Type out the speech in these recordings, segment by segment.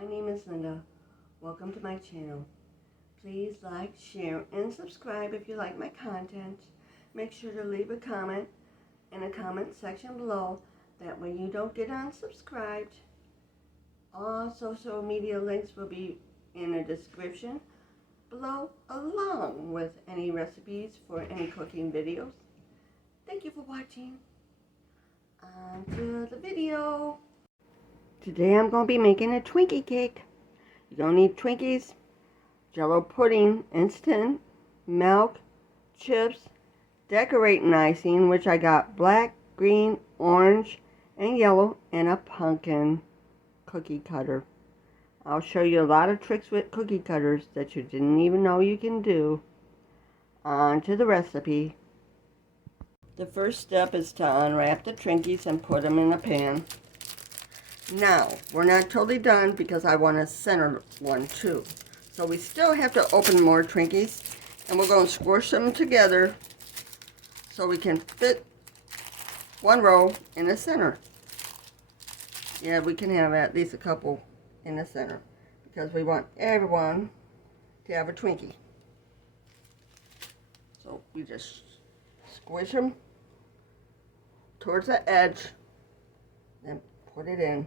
My name is Linda. Welcome to my channel. Please like, share, and subscribe if you like my content. Make sure to leave a comment in the comment section below. That way you don't get unsubscribed. All social media links will be in the description below, along with any recipes for any cooking videos. Thank you for watching. On to the video. Today I'm going to be making a Twinkie cake. You're going to need Twinkies, Jell-O pudding, instant, milk, chips, decorating icing, which I got black, green, orange, and yellow, and a pumpkin cookie cutter. I'll show you a lot of tricks with cookie cutters that you didn't even know you can do. On to the recipe. The first step is to unwrap the Twinkies and put them in a pan. Now, we're not totally done because I want a center one too. So we still have to open more Twinkies, and we're going to squish them together so we can fit one row in the center. Yeah, we can have at least a couple in the center because we want everyone to have a Twinkie. So we just squish them towards the edge, then put it in.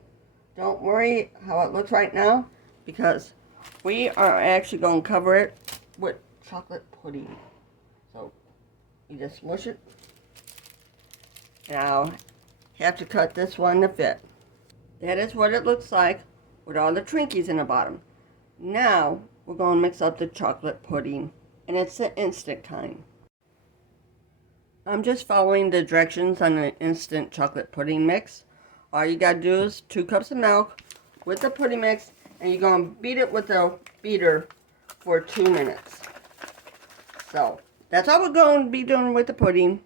Don't worry how it looks right now because we are actually going to cover it with chocolate pudding. So you just smush it, and I'll have to cut this one to fit. That is what it looks like with all the Twinkies in the bottom. Now we're going to mix up the chocolate pudding, and it's the instant kind. I'm just following the directions on the instant chocolate pudding mix. All you got to do is 2 cups of milk with the pudding mix, and you're going to beat it with a beater for 2 minutes. So that's all we're going to be doing with the pudding.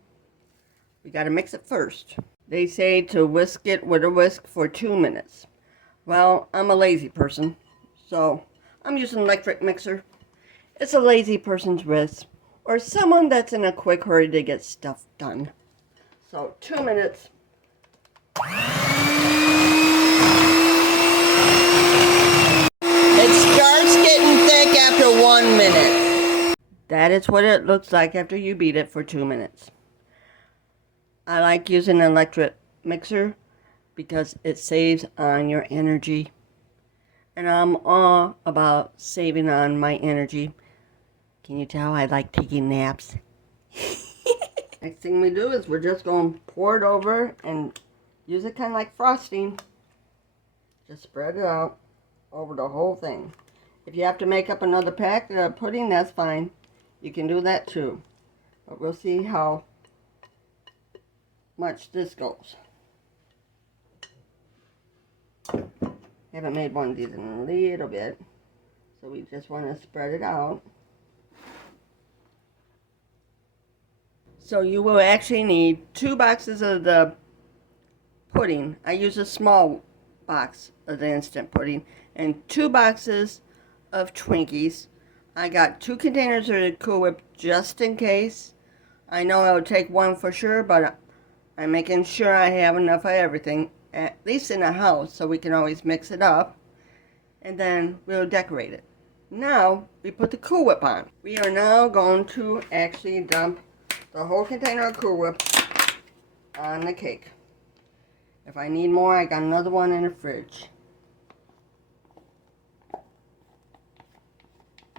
We got to mix it first. They say to whisk it with a whisk for 2 minutes. Well, I'm a lazy person, so I'm using an electric mixer. It's a lazy person's risk, or someone that's in a quick hurry to get stuff done. So 2 minutes. It starts getting thick after 1 minute. That is what it looks like after you beat it for 2 minutes. I like using an electric mixer because it saves on your energy. And I'm all about saving on my energy. Can you tell I like taking naps? Next thing we do is we're just going to pour it over and use it kind of like frosting. Just spread it out over the whole thing. If you have to make up another pack of pudding, that's fine. You can do that too. But we'll see how much this goes. Haven't made one of these in a little bit, so we just want to spread it out. So you will actually need 2 boxes of the pudding. I use a small box of the instant pudding, and 2 boxes of Twinkies. I got 2 containers of the Cool Whip just in case. I know I would take 1 for sure, but I'm making sure I have enough of everything, at least in the house, so we can always mix it up. And then we'll decorate it. Now we put the Cool Whip on. We are now going to actually dump the whole container of Cool Whip on the cake. If I need more, I got another one in the fridge.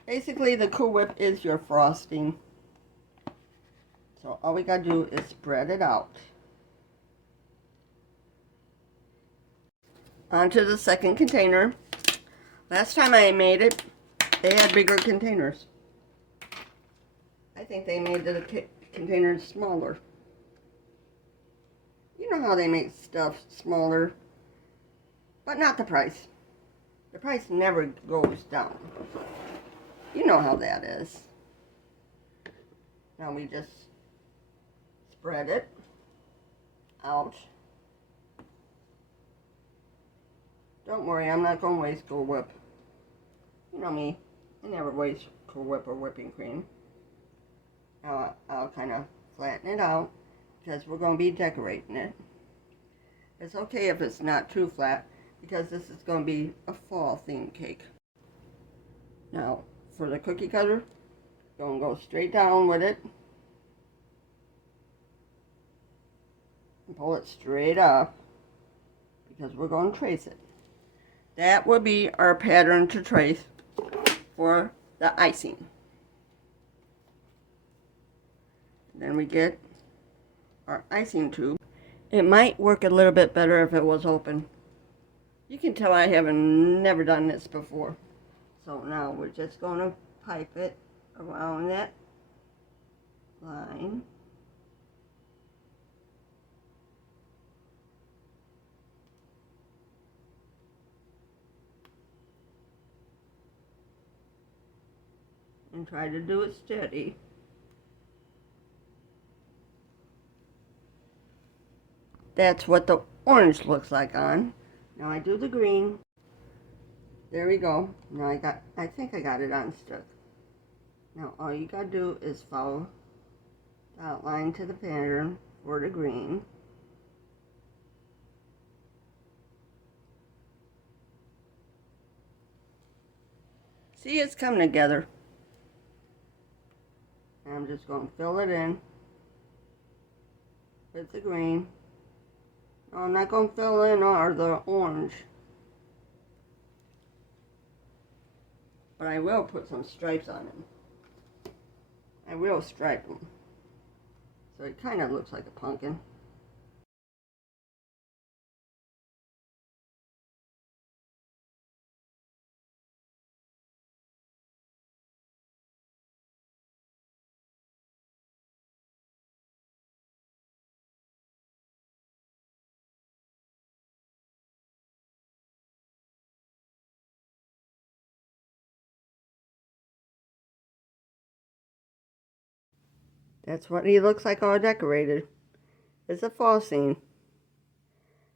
Basically, the Cool Whip is your frosting. So all we gotta do is spread it out. Onto the second container. Last time I made it, they had bigger containers. I think they made the containers smaller. You know how they make stuff smaller, but not the price. The price never goes down. You know how that is. Now we just spread it out. Don't worry, I'm not going to waste Cool Whip. You know me, I never waste Cool Whip or whipping cream. Now I'll kind of flatten it out because we're going to be decorating it. It's okay if it's not too flat because this is going to be a fall themed cake. Now, for the cookie cutter, going to go straight down with it. And pull it straight up because we're going to trace it. That will be our pattern to trace for the icing. Then we get our icing tube. It might work a little bit better if it was open. You can tell I haven't never done this before. So now we're just going to pipe it around that line. And try to do it steady. That's what the orange looks like on. Now I do the green. There we go. Now I think I got it unstuck. Now all you gotta do is follow the outline to the pattern for the green. See, it's coming together. And I'm just going to fill it in with the green. No, I'm not going to fill in the orange. But I will put some stripes on them. I will stripe them. So it kind of looks like a pumpkin. That's what he looks like all decorated. It's a fall scene.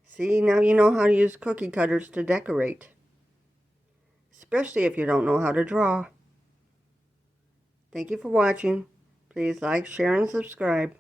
See, now you know how to use cookie cutters to decorate. Especially if you don't know how to draw. Thank you for watching. Please like, share, and subscribe.